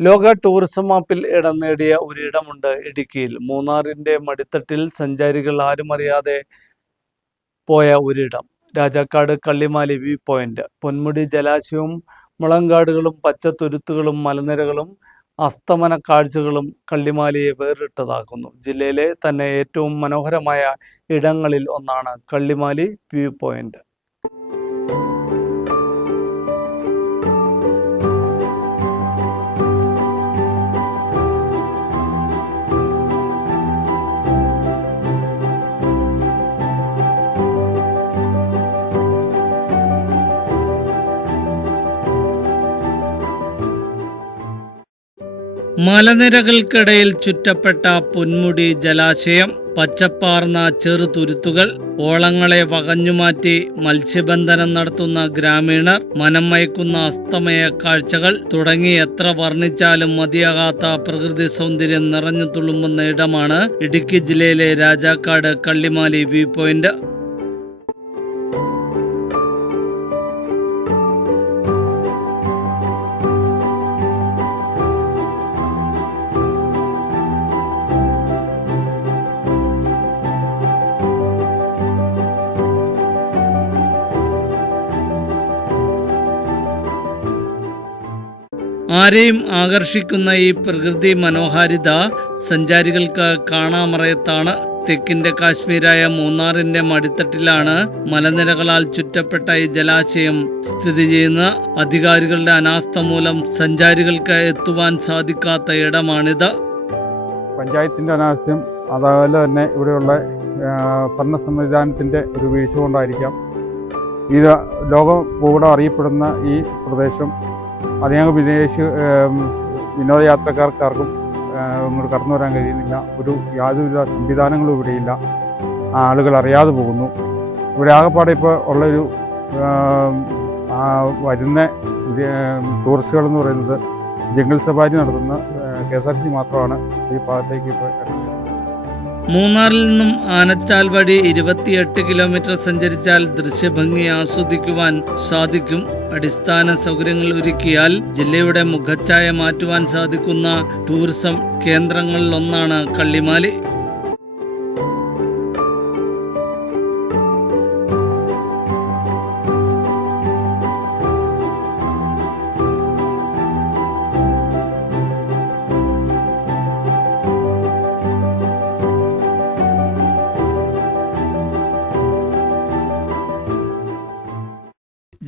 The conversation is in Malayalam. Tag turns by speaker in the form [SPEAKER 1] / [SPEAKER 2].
[SPEAKER 1] ലോക ടൂറിസം മാപ്പിൽ ഇടം നേടിയ ഒരിടമുണ്ട് ഇടുക്കിയിൽ. മൂന്നാറിന്റെ മടിത്തട്ടിൽ സഞ്ചാരികൾ ആരും അറിയാതെ പോയ ഒരിടം. Rajakkad Kallimali view point. Ponmudi ജലാശയവും മുളങ്കാടുകളും പച്ചത്തുരുത്തുകളും മലനിരകളും അസ്തമന കാഴ്ചകളും കള്ളിമാലിയെ വേറിട്ടതാക്കുന്നു. ജില്ലയിലെ തന്നെ ഏറ്റവും മനോഹരമായ ഇടങ്ങളിൽ ഒന്നാണ് കള്ളിമാലി വ്യൂ പോയിന്റ്. മലനിരകൾക്കിടയിൽ ചുറ്റപ്പെട്ട പൊന്മുടി ജലാശയം പച്ചപ്പാർന്ന ചെറുതുരുത്തുകൾ ഓളങ്ങളെ വകഞ്ഞുമാറ്റി മത്സ്യബന്ധനം നടത്തുന്ന ഗ്രാമീണർ മനംമയക്കുന്ന അസ്തമയ കാഴ്ചകൾ തുടങ്ങി എത്ര വർണിച്ചാലും മതിയാകാത്ത പ്രകൃതി സൗന്ദര്യം നിറഞ്ഞു തുളുമ്പുന്ന ഇടമാണ് ഇടുക്കി ജില്ലയിലെ രാജാക്കാട് കള്ളിമാലി വ്യൂ പോയിന്റ്. ആരെയും ആകർഷിക്കുന്ന ഈ പ്രകൃതി മനോഹാരിത സഞ്ചാരികൾക്ക് കാണാമറയത്താണ്. തെക്കിന്റെ കാശ്മീരായ മൂന്നാറിന്റെ മടിത്തട്ടിലാണ് മലനിരകളാൽ ചുറ്റപ്പെട്ട ഈ ജലാശയം സ്ഥിതി ചെയ്യുന്ന അധികാരികളുടെ അനാസ്ഥ മൂലം സഞ്ചാരികൾക്ക് എത്തുവാൻ സാധിക്കാത്ത ഇടമാണിത്.
[SPEAKER 2] പഞ്ചായത്തിന്റെ അനാവശ്യം അതുപോലെ തന്നെ ഇവിടെയുള്ള ഭരണ സംവിധാനത്തിന്റെ ഒരു വീഴ്ച കൊണ്ടായിരിക്കാം. ഇത് ലോകം കൂടെ അറിയപ്പെടുന്ന ഈ പ്രദേശം അധികം വിദേശ ഏം, വിനോദയാത്രക്കാർക്കാർക്കും ഇങ്ങോട്ട് കടന്നു വരാൻ കഴിയുന്നില്ല. ഒരു യാതൊരുവിധ സംവിധാനങ്ങളും ഇവിടെയില്ല. ആളുകൾ അറിയാതെ പോകുന്നു. ഇവിടെ ആകെപ്പാടെ ഇപ്പോൾ ഉള്ളൊരു വരുന്ന ടൂറിസ്റ്റുകൾ എന്ന് പറയുന്നത് ജംഗിൾ സഫാരി നടത്തുന്ന കെ എസ് ആർ സി മാത്രമാണ് ഈ ഭാഗത്തേക്ക് ഇപ്പോൾ ഇറങ്ങിയത്
[SPEAKER 1] മൂന്നാറിൽ നിന്നും ആനച്ചാൽ വഴി ഇരുപത്തിയെട്ട് കിലോമീറ്റർ സഞ്ചരിച്ചാൽ ദൃശ്യഭംഗി ആസ്വദിക്കുവാൻ സാധിക്കും. അടിസ്ഥാന സൗകര്യങ്ങൾ ഒരുക്കിയാൽ ജില്ലയുടെ മുഖച്ഛായ മാറ്റുവാൻ സാധിക്കുന്ന ടൂറിസം കേന്ദ്രങ്ങളിലൊന്നാണ് Kallimali.